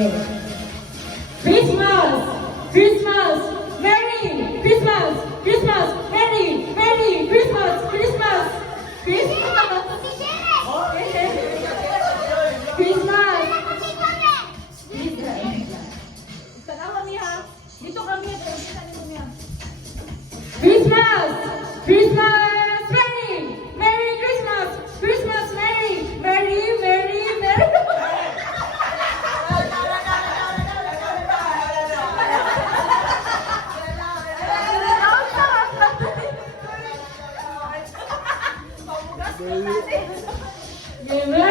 Christmas! Christmas! Merry Christmas! Christmas! Merry! Merry Christmas! Christmas! Christmas! Christmas! Tanawa niya. Dito kami. Christmas! Christmas! Merry! Merry Christmas! Christmas! Merry! Merry! Merry! Merry! Merry